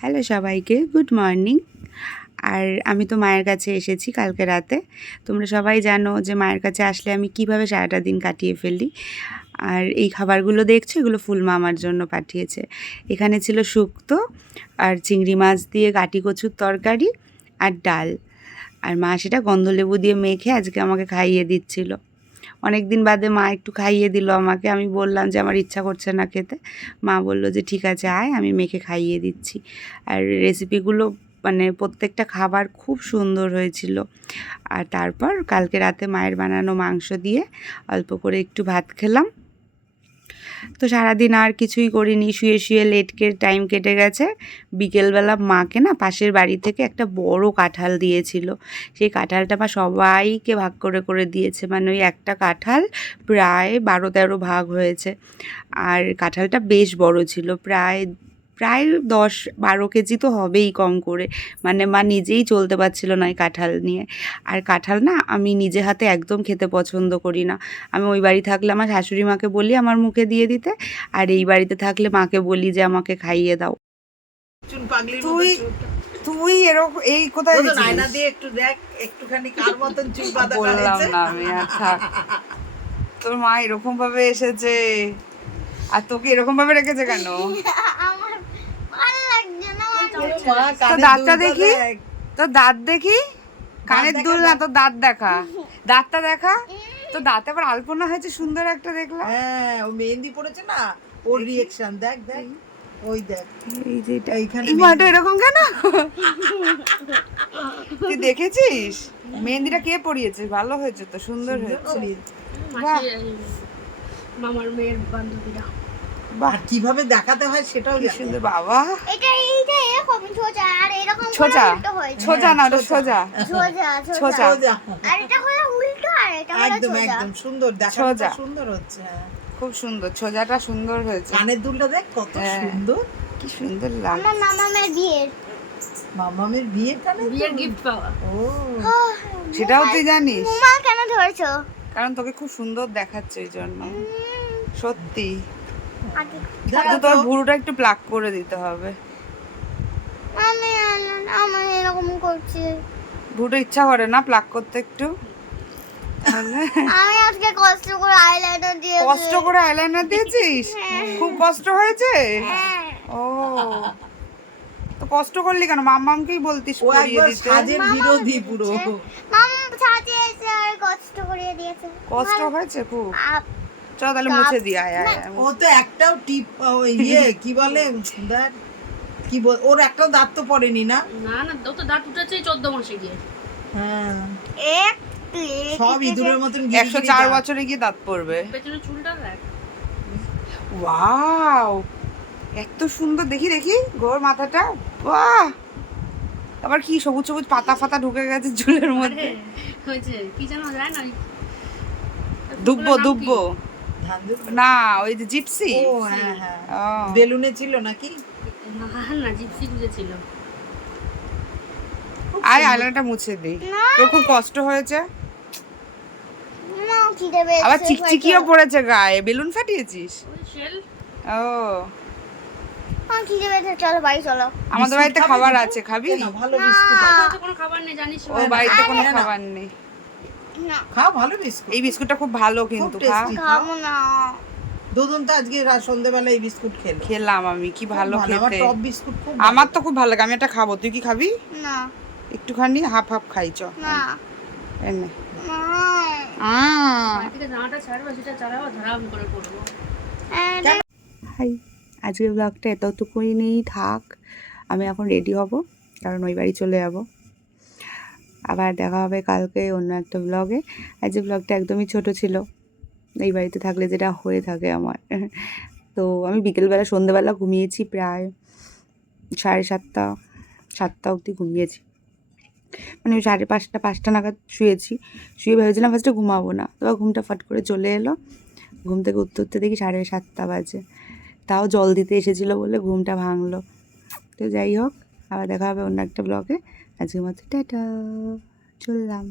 Hello সবাইকে, good morning. আর আমি তো মায়ের কাছে এসেছি কালকে রাতে। তোমরা সবাই জানো যে মায়ের কাছে আসলে আমি কিভাবে সারাটা দিন কাটিয়ে ফেলি। আর এই খাবারগুলো দেখছো, এগুলো ফুলমা আমার জন্য পাঠিয়েছে। এখানে ছিল শুক্তো আর চিংড়ি মাছ দিয়ে গাটি কচুর তরকারি আর ডাল। আর মা সেটা গন্ধলেবু দিয়ে মেখে আজকে আমাকে খাইয়ে দিচ্ছিল। অনেক দিন বাদে মা একটু খাইয়ে দিল আমাকে। আমি বললাম যে আমার ইচ্ছা করছে না খেতে। মা বলল যে ঠিক আছে আয়, আমি মেখে খাইয়ে দিচ্ছি। আর রেসিপিগুলো মানে প্রত্যেকটা খাবার খুব সুন্দর হয়েছিল। আর তারপর কালকে রাতে মায়ের বানানো মাংস দিয়ে অল্প করে একটু ভাত খেলাম। তো সারাদিন আর কিছুই করিনি, শুয়ে শুয়ে লেটকে টাইম কেটে গেছে। বিকেলবেলা মাকে না পাশের বাড়ি থেকে একটা বড় কাঁঠাল দিয়েছিল। সেই কাঁঠালটা মা সবাইকে ভাগ করে করে দিয়েছে, মানে ওই একটা কাঁঠাল প্রায় 12-13 ভাগ হয়েছে। আর কাঁঠালটা বেশ বড় ছিল, প্রায় প্রায় 10-12 কেজি তো হবেই কম করে। মানে মা নিজেই চলতে পারছিল না এই কাঁঠাল নিয়ে। আর কাঁঠাল না আমি নিজে হাতে একদম খেতে পছন্দ করি না। আমি ওই বাড়ি থাকলে আমার শাশুড়ি মাকে বলি আমার মুখে দিয়ে দিতে, আর এই বাড়িতে থাকলে মাকে বলি যে আমাকে খাইয়ে দাও। তুই তুই এরকম এই কোথায় আয়না দিয়ে একটু দেখ একটুখানি কার মতন চুল বাঁধা বললাম না আমি। আচ্ছা, তোর মা এরকম ভাবে এসেছে আর তোকে এরকম ভাবে রেখেছে কেন? তোর দাঁতটা দেখি, তোর দাঁত দেখি। কানের দুল না, তোর দাঁত দেখা, দাঁতটা দেখা। তোর দাঁতে আবার আলপনা হয়েছে সুন্দর একটা দেখলাম। হ্যাঁ, ও মেহেন্দি পড়েছে না, ওর রিঅ্যাকশন দেখ দেখ, ওই দেখ এই যে এটা এইখানে এই মাটা এরকম কেন? তুই দেখেছিস মেহেন্দিটা কে পরিয়েছে? ভালো হয়েছে তো, সুন্দর হয়েছে। বাহ, মামার মেয়ের বান্ধবীরা। বাহ, কিভাবে দেখাতে হয় সেটাও কি সুন্দর। বাবা এটা এরকম সোজা আর এরকম সোজা উল্টো হয়েছে। সোজা না, ওটা সোজা সোজা সোজা। সোজা, আর এটা হলো উল্টো আর এটা হলো একদম সোজা। একদম সুন্দর, দেখাটা সোজা। সুন্দর হচ্ছে। হ্যাঁ, খুব সুন্দর, সোজাটা সুন্দর হয়েছে। কানের দুলটা দেখ কত হ্যাঁ। সুন্দর। কি সুন্দর আমার লাগছে। মামামের বিয়ের মামামের বিয়ের কানের বিয়ের দুল? গিফট পাওয়া। ও, সেটাও তুই জানিস? মা কেন ধরছো? কারণ তোকে খুব সুন্দর দেখাচ্ছে এই জন্য। সত্যি। আগে কিন্তু তোর ভুরুটা একটু প্লাক করে দিতে হবে। আমি এরকম করছি। ভুরুটা ইচ্ছা করে না প্লাক করতে একটু? তাহলে আমি আজকে কষ্ট করে আইলাইনার দিয়ে কষ্ট করে আইলাইনার দিয়েছিস? খুব কষ্ট হয়েছে? হ্যাঁ। ও, তো কষ্ট করলি কেন? মাম্মামকেই বলতিস ও করিয়ে একবার দিতে। সাজের বিরোধী পুরো। মামা সাজিয়েছে আর কষ্ট করিয়ে দিয়েছে। কষ্ট হয়েছে খুব? আপ- চল তাহলে মুছে দি। আয় আয় আয়। ও তো একটাও টিপ, ইয়ে কি বলে দেখ, কি বল, ওর একটাও দাঁত তো পড়েনি না। না না, ও তো দাঁত উঠেছে 14 মাসে গিয়ে। হ্যাঁ, এক সব ইঁদুরের মতন গিরি গিরি 104 দাঁত। বছরে গিয়ে দাঁত পড়বে। পেছনে চুলটা দেখ। ওয়াও, এত সুন্দর। দেখি দেখি গোর মাথাটা। বাহ, আবার কি সবুজ সবুজ পাতা ফাতা ঢুকে গেছে চুলের মধ্যে। হয়েছে কি জানো যায় না, দুব্বো দুব্বো ধান দুল? না, ওই যে জিপসি। ও হ্যাঁ হ্যাঁ, ও, বেলুনে ছিল নাকি? না জিপসি গুজেছিল। আয় আয়লানাটা মুছে দিই। তোর খুব কষ্ট হয়েছে? মা খিদে পেয়েছে। আবার চিকচিকিও পড়েছে গায়ে। বেলুন ফাটিয়েছিস? ওই শেল। ও, মা খিদে পেয়েছে, চলো বাড়ি চলো। আমাদের বাড়িতে বিস্কুট খাবার খাবি? আছে, খাবি? না, ভালো বিস্কুট আছে। হয়তো কোনো খাবার নেই জানিস ও বাড়িতে কোনো না, না। খাবার নেই। না খাও ভালো বিস্কুট, এই বিস্কুটটা খুব ভালো কিন্তু, খুব খা। tasty। খাবো না। দুদিন তো আজকে সন্ধ্যেবেলা এই বিস্কুট খেলো। খেলাম আমি, কি ভালো আমার খেতে। টপ বিস্কুট খুব আমার তো খুব ভালো লাগে, আমি এটা খাবো। তুই কি খাবি? না একটুখানি হাফ হাফ খাই চ। না এনে না। বাড়ি থেকে জামাটা ছাড়বো, সেটা চালাবো, ধরাম করে পড়বো। হাই, আজকের ব্লগটা এতটুকুই নেই থাক। আমি এখন রেডি হব, কারণ ওই বাড়ি চলে যাব। আবার দেখা হবে কালকে অন্য একটা ব্লগে। আজকের ব্লগটা একদমই ছোট ছিল, এই বাড়িতে থাকলে যেটা হয়ে থাকে আমার। তো আমি বিকেলবেলা সন্ধ্যেবেলা ঘুমিয়েছি প্রায় 7:30 অবধি ঘুমিয়েছি। মানে 5:30 নাগাদ শুয়েছি। শুয়ে ভেবেছিলাম ফার্স্টে ঘুমাবো না, তবে ঘুমটা ফট করে চলে এলো। ঘুম থেকে উঠতে উঠতে দেখি 7:30 বাজে। তাও জল দিতে এসেছিলো বলে ঘুমটা ভাঙলো। তো যাই হোক, আবার দেখা হবে অন্য একটা ব্লগে। আজকের মতো টাটা, চললাম।